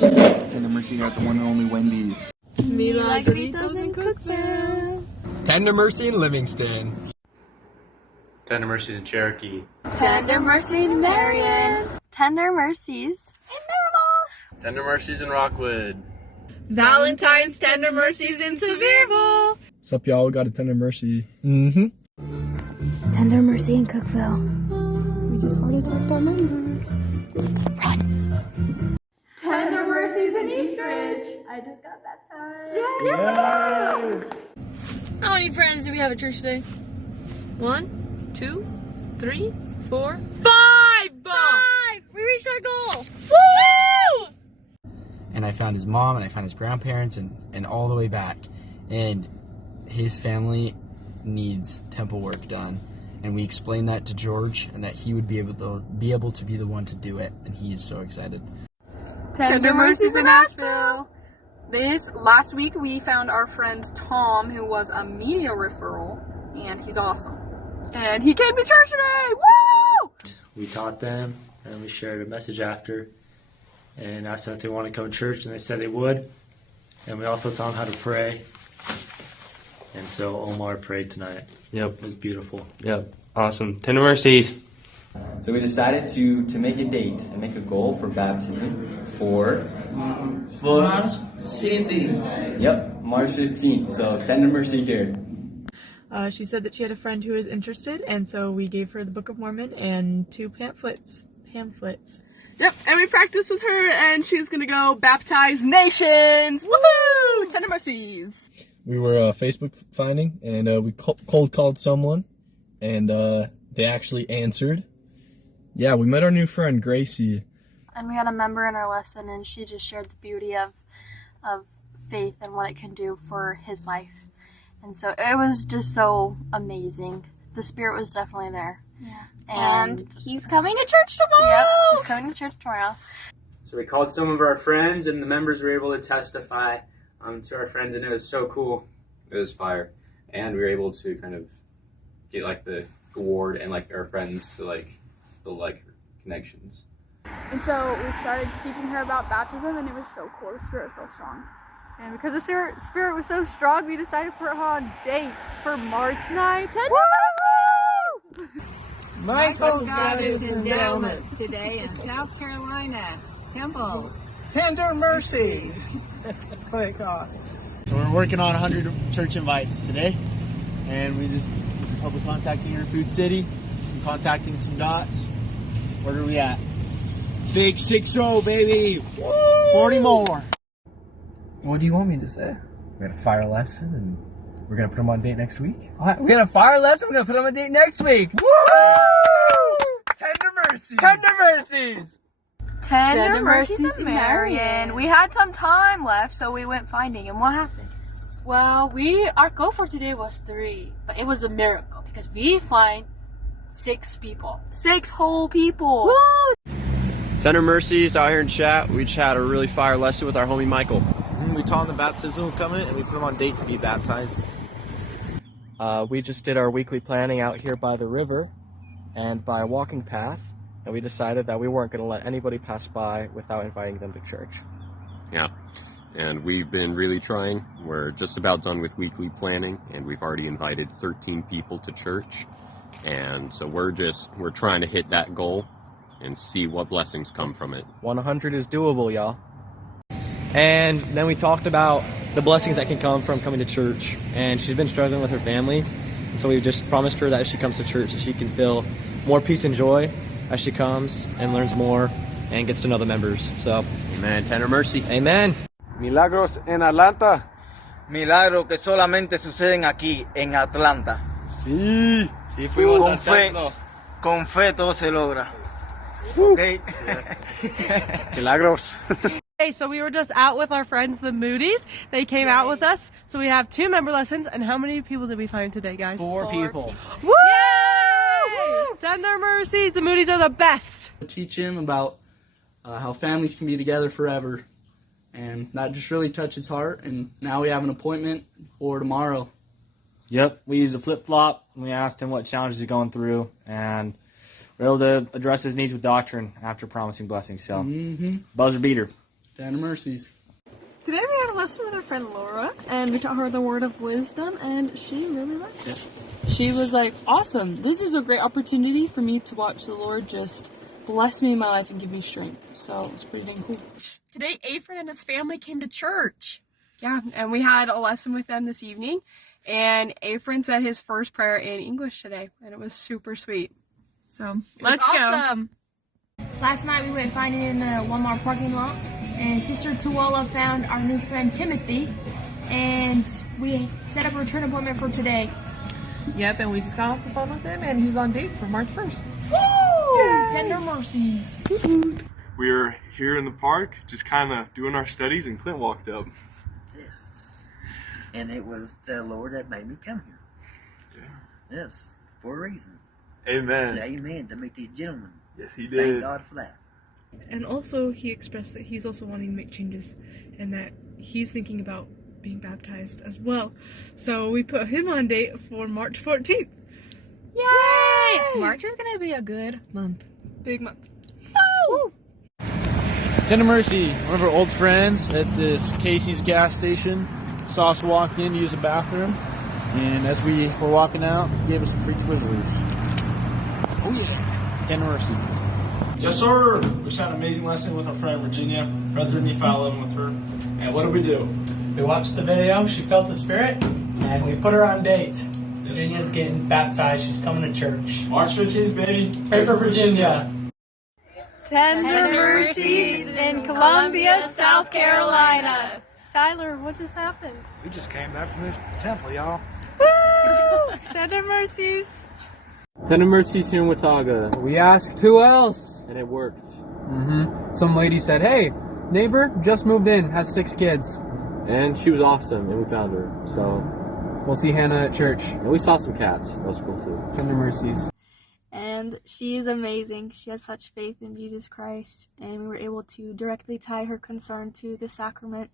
Tender Mercy here at the one and only Wendy's. Milagritos in Cookville. Tender Mercy in Livingston. Tender Mercies in Cherokee. Tender Mercy in Marion. Tender Mercies in Miramar. Tender Mercies in Rockwood. Valentine's Tender Mercies in Sevierville. What's up, y'all? We got a Tender Mercy. Tender Mercy in Cookville. We just already talked our numbers. Run. Tender Mercies in Eastridge. I just got baptized. Yes. How many friends do we have at church today? 1, 2, 3, 4, 5! 5! We reached our goal! Woo! And I found his mom, and I found his grandparents, and all the way back. And his family needs temple work done. And we explained that to George, and that he would be able to be the one to do it. And he is so excited. Tender Mercies in Nashville. Last week we found our friend Tom, who was a media referral, and he's awesome. And he came to church today. Woo! We taught them, and we shared a message after, and asked them if they want to come to church, and they said they would. And we also taught them how to pray. And so Omar prayed tonight. Yep. It was beautiful. Yep. Awesome. Tender Mercies. So we decided to make a date and make a goal for baptism for March 16th. Yep, March 15th. So Tender Mercy here. She said that she had a friend who was interested, and so we gave her the Book of Mormon and 2 pamphlets. Yep, and we practiced with her, and she's gonna go baptize nations. Woohoo! Tender Mercies. We were Facebook finding, and we cold called someone, and they actually answered. Yeah, we met our new friend, Gracie. And we had a member in our lesson, and she just shared the beauty of faith and what it can do for his life. And so it was just so amazing. The Spirit was definitely there. Yeah. And he's coming to church tomorrow. Yep, he's coming to church tomorrow. So we called some of our friends, and the members were able to testify to our friends, and it was so cool. It was fire. And we were able to kind of get like the award and like our friends to like build like connections. And so we started teaching her about baptism, and it was so cool. The Spirit was so strong. And because the Spirit was so strong, we decided to put her on a date for March 9th. Tender Mercies! Michael got his endowments today in South Carolina. Temple. Tender Mercies. Click on. So we're working on 100 church invites today, and we just public contacting your Food City, some contacting some dots. Where are we at? Big 6-0, baby. Woo! 40 more. What do you want me to say? We got a fire lesson, and we're gonna put them on a date next week. We got a fire lesson. We're gonna put on a date next week. Woo! Tender Mercies. Tender Mercies. Tender Mercies in Marion. We had some time left, so we went finding. And what happened? Well, our goal for today was 3, but it was a miracle because we find 6 people. 6 whole people. Woo! Tender Mercies out here in chat. We just had a really fire lesson with our homie Michael. We taught them the baptismal covenant, and we put them on date to be baptized. We just did our weekly planning out here by the river and by a walking path, and we decided that we weren't going to let anybody pass by without inviting them to church. Yeah, and we've been really trying. We're just about done with weekly planning, and we've already invited 13 people to church. And so we're trying to hit that goal and see what blessings come from it. 100 is doable, y'all. And then we talked about the blessings that can come from coming to church. And she's been struggling with her family. And so we've just promised her that as she comes to church, that she can feel more peace and joy as she comes and learns more and gets to know the members. So, amen. Tender Mercy. Amen. Milagros en Atlanta. Milagros que solamente suceden aquí, en Atlanta. Sí. Sí, fuimos con fe. Con fe todo se logra. Okay. Milagros. Hey, so we were just out with our friends, the Moody's. They came out with us. So we have 2 member lessons. And how many people did we find today, guys? 4 people. Woo! Yay! Tender Mercies. The Moody's are the best. Teach him about how families can be together forever. And that just really touched his heart. And now we have an appointment for tomorrow. Yep, we used a flip-flop, and we asked him what challenges he's going through, and we were able to address his needs with doctrine after promising blessings. So, buzzer beater. Tender Mercies. Today we had a lesson with our friend Laura, and we taught her the word of wisdom, and she really liked it. She was like, awesome, this is a great opportunity for me to watch the Lord just bless me in my life and give me strength. So it's pretty dang cool. Today, Afrin and his family came to church. Yeah, and we had a lesson with them this evening. And Afrin said his first prayer in English today, and it was super sweet. So let's go. Last night we went finding in the Walmart parking lot, and Sister Tuwala found our new friend Timothy, and we set up a return appointment for today. Yep, and we just got off the phone with him, and he's on date for March 1st. Woo! Tender Mercies. We were here in the park, just kind of doing our studies, and Clint walked up. Yes. And it was the Lord that made me come here. Yeah. Yes, for a reason. Amen. Amen, to meet these gentlemen. Yes, he did. Thank God for that. And also he expressed that he's also wanting to make changes and that he's thinking about being baptized as well. So we put him on date for March 14th. Yay! March is gonna be a good month. Big month. Woo! Tender Mercy, one of our old friends at this Casey's gas station, saw us walk in to use the bathroom, and as we were walking out, gave us some free Twizzlers. Oh yeah, Tender Mercy. Yes, sir. We just had an amazing lesson with our friend Virginia. Read through Nephi 11 with her. And what did we do? We watched the video. She felt the Spirit, and we put her on date. Yes, Virginia's sir. getting baptized. She's coming to church. March 15th, baby. Pray for Virginia. Tender Mercies in Columbia, South Carolina. Tyler, what just happened? We just came back from the temple, y'all. Woo! Tender Mercies. Tender Mercies here in Watauga. We asked who else, and it worked. Some lady said, "Hey, neighbor just moved in, has 6 kids." And she was awesome, and we found her. So we'll see Hannah at church. And we saw some cats. That was cool too. Tender Mercies. And she is amazing. She has such faith in Jesus Christ, and we were able to directly tie her concern to the sacrament.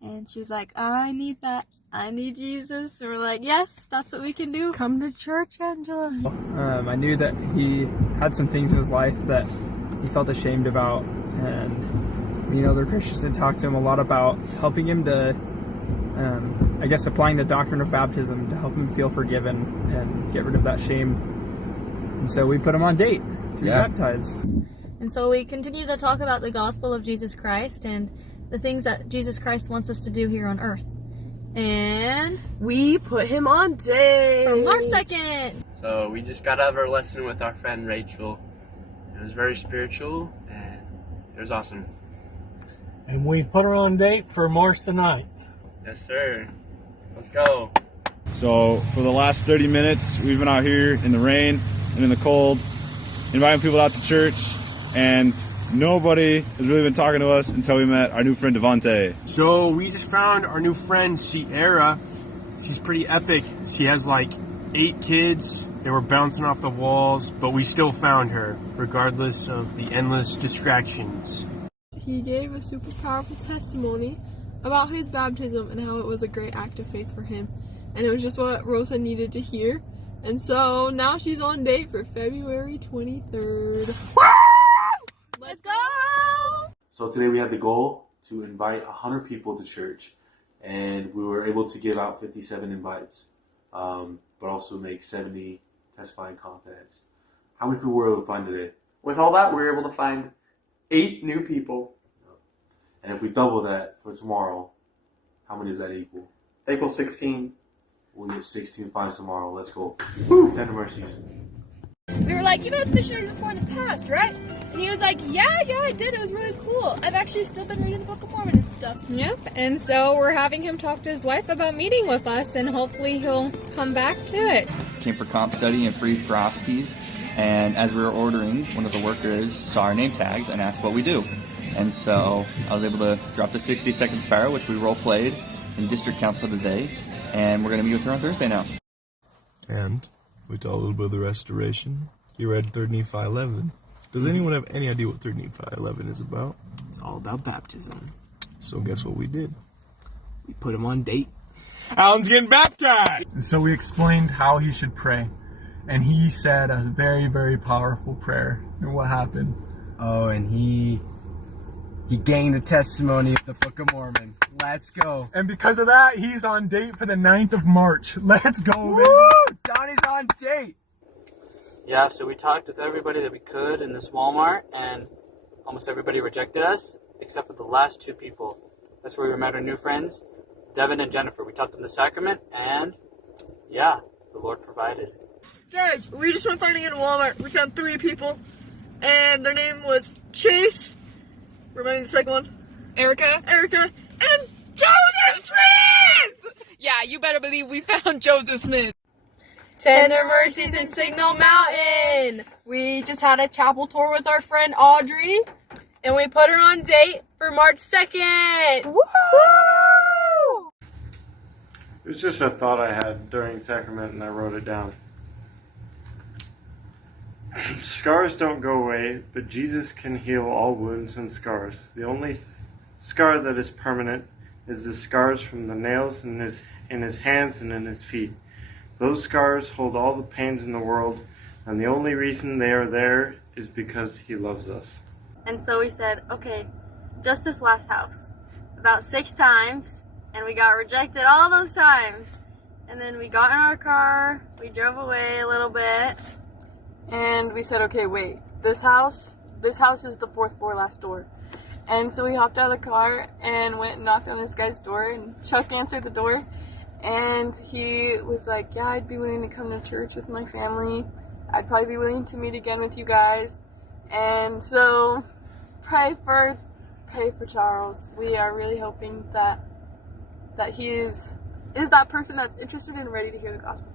And she was like, I need that. I need Jesus. And we're like, yes, that's what we can do. Come to church, Angela. I knew that he had some things in his life that he felt ashamed about, and other Christians had talked to him a lot about helping him to, applying the doctrine of baptism to help him feel forgiven and get rid of that shame. And so we put him on date to be baptized. And so we continue to talk about the gospel of Jesus Christ and the things that Jesus Christ wants us to do here on earth. And we put him on date for March 2nd. So we just got out of our lesson with our friend Rachel. It was very spiritual and it was awesome. And we put her on date for March the 9th. Yes, sir. Let's go. So for the last 30 minutes, we've been out here in the rain and in the cold, inviting people out to church, and nobody has really been talking to us until we met our new friend Devontae. So we just found our new friend Sierra. She's pretty epic. She has like 8 kids. They were bouncing off the walls, but we still found her, regardless of the endless distractions. He gave a super powerful testimony about his baptism and how it was a great act of faith for him. And it was just what Rosa needed to hear. And so now she's on date for February 23rd. Let's go! So today we had the goal to invite 100 people to church, and we were able to give out 57 invites, but also make 70 testifying contacts. How many people were able to find today? With all that, we were able to find 8 new people. And if we double that for tomorrow, how many does that equal? That equals 16. We'll get 16 finds tomorrow. Let's go. Tender Mercies. We were like, it's Missionaries before in the past, right? And he was like, yeah, I did. It was really cool. I've actually still been reading the Book of Mormon and stuff. Yep, and so we're having him talk to his wife about meeting with us, and hopefully he'll come back to it. Came for comp study and free Frosties, and as we were ordering, one of the workers saw our name tags and asked what we do. And so I was able to drop the 60-second sparrow, which we role-played in district council today, and we're going to meet with her on Thursday now. And we talked a little bit of the restoration. You read 3 Nephi 11. Does anyone have any idea what 3 Nephi 11 is about? It's all about baptism. So guess what we did? We put him on date. Alan's getting baptized! And so we explained how he should pray. And he said a very, very powerful prayer. And what happened? Oh, and he he gained a testimony of the Book of Mormon. Let's go. And because of that, he's on date for the 9th of March. Let's go, baby. Woo! Donnie's on date. Yeah, so we talked with everybody that we could in this Walmart, and almost everybody rejected us, except for the last 2 people. That's where we met our new friends, Devin and Jennifer. We taught them the sacrament, and yeah, the Lord provided. Guys, we just went finding in Walmart. We found 3 people, and their name was Chase. Remember the second one? Erica, and Joseph Smith! Yeah, you better believe we found Joseph Smith. Tender Mercies in Signal Mountain. We just had a chapel tour with our friend Audrey, and we put her on date for March 2nd. Woo! It was just a thought I had during sacrament, and I wrote it down. Scars don't go away, but Jesus can heal all wounds and scars. The only scar that is permanent is the scars from the nails in his hands and in his feet. Those scars hold all the pains in the world, and the only reason they are there is because he loves us. And so we said, okay, just this last house, about 6 times, and we got rejected all those times. And then we got in our car, we drove away a little bit, And we said, okay, wait, this house is the 4th floor last door. And so we hopped out of the car and went and knocked on this guy's door, and Chuck answered the door. And he was like, yeah, I'd be willing to come to church with my family. I'd probably be willing to meet again with you guys. And so pray for Charles. We are really hoping that he is that person that's interested and ready to hear the gospel.